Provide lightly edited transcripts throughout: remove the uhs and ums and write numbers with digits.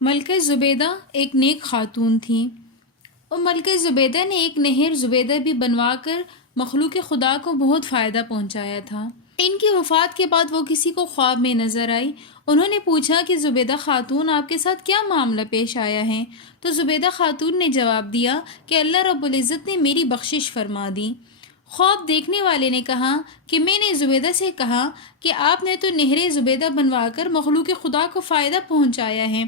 ملکہ زبیدہ ایک نیک خاتون تھیں اور ملکہ زبیدہ نے ایک نہر زبیدہ بھی بنوا کر مخلوق خدا کو بہت فائدہ پہنچایا تھا۔ ان کی وفات کے بعد وہ کسی کو خواب میں نظر آئی۔ انہوں نے پوچھا کہ زبیدہ خاتون آپ کے ساتھ کیا معاملہ پیش آیا ہے؟ تو زبیدہ خاتون نے جواب دیا کہ اللہ رب العزت نے میری بخشش فرما دی۔ خواب دیکھنے والے نے کہا کہ میں نے زبیدہ سے کہا کہ آپ نے تو نہر زبیدہ بنوا کر مخلوق خدا کو فائدہ پہنچایا ہے،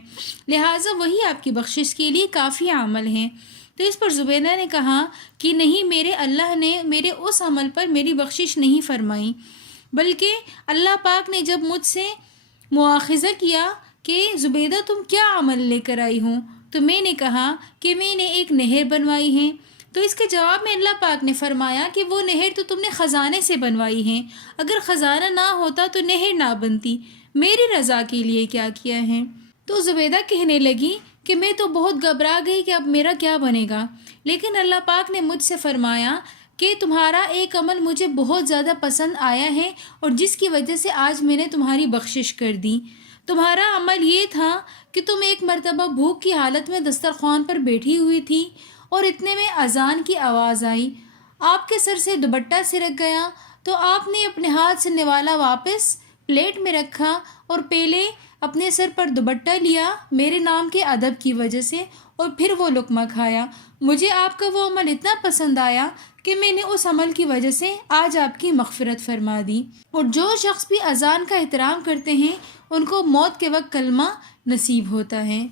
لہٰذا وہی آپ کی بخشش کے لیے کافی عمل ہے۔ تو اس پر زبیدہ نے کہا کہ نہیں، میرے اللہ نے میرے اس عمل پر میری بخشش نہیں فرمائی، بلکہ اللہ پاک نے جب مجھ سے مواخذہ کیا کہ زبیدہ تم کیا عمل لے کر آئی ہو، تو میں نے کہا کہ میں نے ایک نہر بنوائی ہے۔ تو اس کے جواب میں اللہ پاک نے فرمایا کہ وہ نہر تو تم نے خزانے سے بنوائی ہے، اگر خزانہ نہ ہوتا تو نہر نہ بنتی، میری رضا کے لیے کیا کیا ہے؟ تو زبیدہ کہنے لگی کہ میں تو بہت گھبرا گئی کہ اب میرا کیا بنے گا، لیکن اللہ پاک نے مجھ سے فرمایا کہ تمہارا ایک عمل مجھے بہت زیادہ پسند آیا ہے اور جس کی وجہ سے آج میں نے تمہاری بخشش کر دی۔ تمہارا عمل یہ تھا کہ تم ایک مرتبہ بھوک کی حالت میں دسترخوان پر بیٹھی ہوئی تھی اور اتنے میں اذان کی آواز آئی، آپ کے سر سے دوپٹہ سرک گیا، تو آپ نے اپنے ہاتھ سے نوالا واپس پلیٹ میں رکھا اور پہلے اپنے سر پر دوپٹہ لیا میرے نام کے ادب کی وجہ سے اور پھر وہ لقمہ کھایا۔ مجھے آپ کا وہ عمل اتنا پسند آیا کہ میں نے اس عمل کی وجہ سے آج آپ کی مغفرت فرما دی۔ اور جو شخص بھی اذان کا احترام کرتے ہیں ان کو موت کے وقت کلمہ نصیب ہوتا ہے۔